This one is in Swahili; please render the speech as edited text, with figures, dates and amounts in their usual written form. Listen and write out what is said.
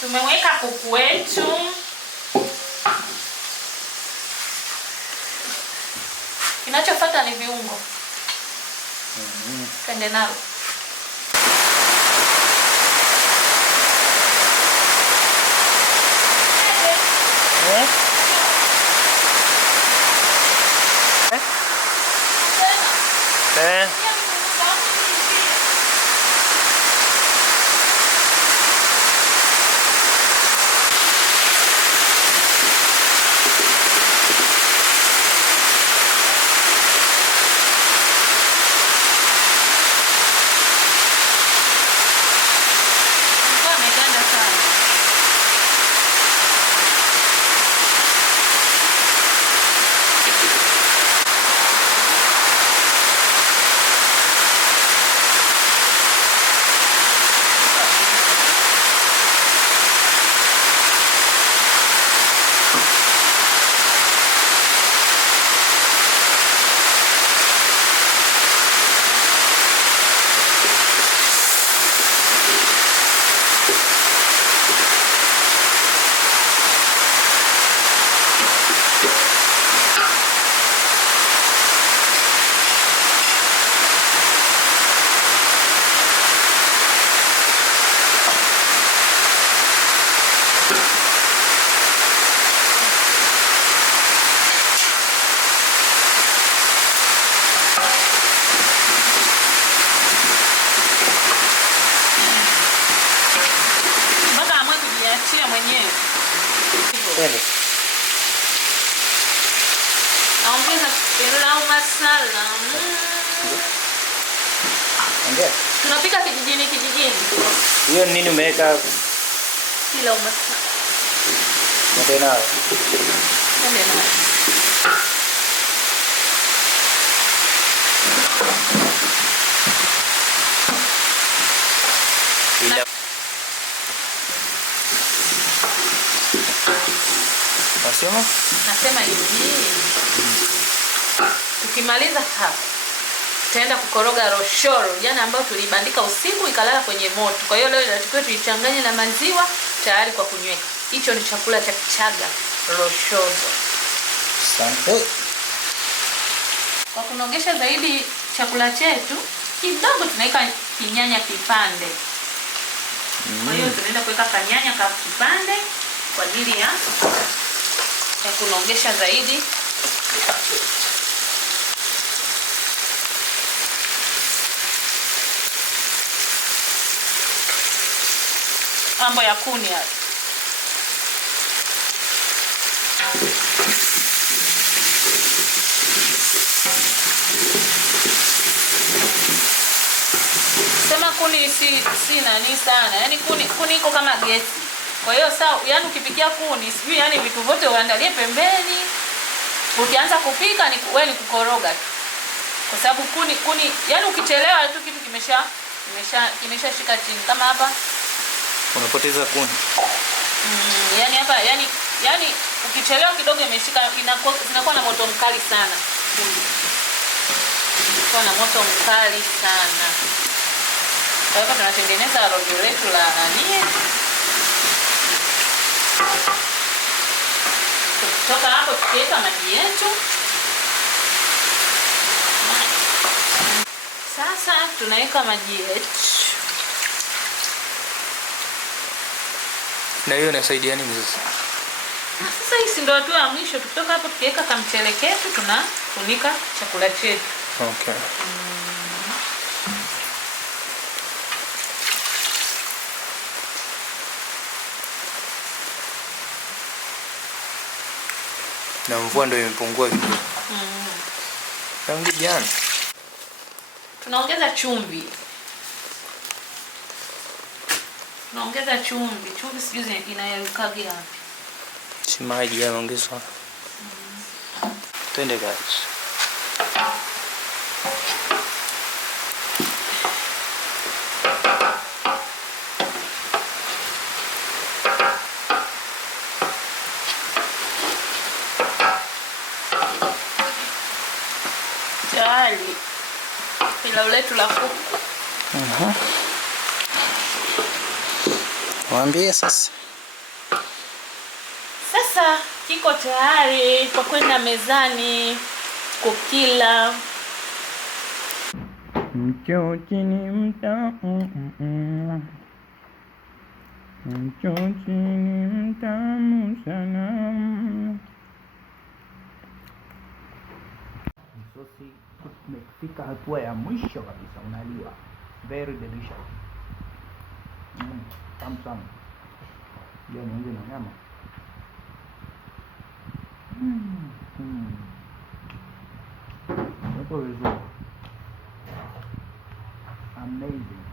Tumeweka kuku wetu. Kinachofuata ni viungo. Twende nalo. Mwenyewe. Naongeza pilau masala. Ongea. Tunapika kijijini. Hiyo nini umeweka? Pilau masala. Ndio nayo. Nasema hivi. Tukimaliza hapa tutaenda kukoroga roshoro jana ambayo tulibandika usiku ikalala kwenye moto. Kwa hiyo leo inatakiwa tuichanganye na maziwa tayari kwa kunyweka. Hicho ni chakula cha Kichaga, roshoro. Asante. Kwa kunogesha zaidi chakula chetu, kidogo tunaweka kinyanya kipande. Kwa hiyo tunaenda kuweka kanyanya kwa kipande kwa ajili ya kunogesha zaidi. Mambo ya kuni hapa. Sema kuni si nani sana. Yaani kuni iko kama gesi. Kwa hiyo sawa, yani ukipikia kuni, sijui yani vitu vyote uandalie pembeni. Ukianza kupika ni wewe ni kukoroga tu. Kwa sababu kuni yani ukichelewa tu kitu kimeshashika chini kama hapa unapoteza kuni. Yani hapa yani ukichelewa kidogo imeshika inakuwa na moto mkali sana. Kwa na moto mkali sana. Kwa hivyo tunatengeneza rojo letu la nani. Kutoka hapo tukiweka maji yetu. Sasa tunaweka maji yetu. Na hiyo inasaidia nini sasa? Sasa hii ndio hatua ya mwisho. Tukitoka hapo tukiweka kamchele ketu tunafunika chakula chetu. Okay. Na mvua ndio imepungua kidogo. Tangu jana. Tunaongeza chumvi. Tunaongeza chumvi. Chumvi sijui inaelekage wapi. Si maji yanaongezwa. Twende guys. Tayari pilau letu la kuku. Waambie sasa. Sasa kiko tayari kwa kwenda mezani kukila. Mchochi ni mtamu. Mchochi ni mtamu sana. Msosi umefika hatua ya mwisho kabisa, unaliwa. Very delicious. Tamu sana. Ndio nianze na nyama. Hapo vizuri. Amazing.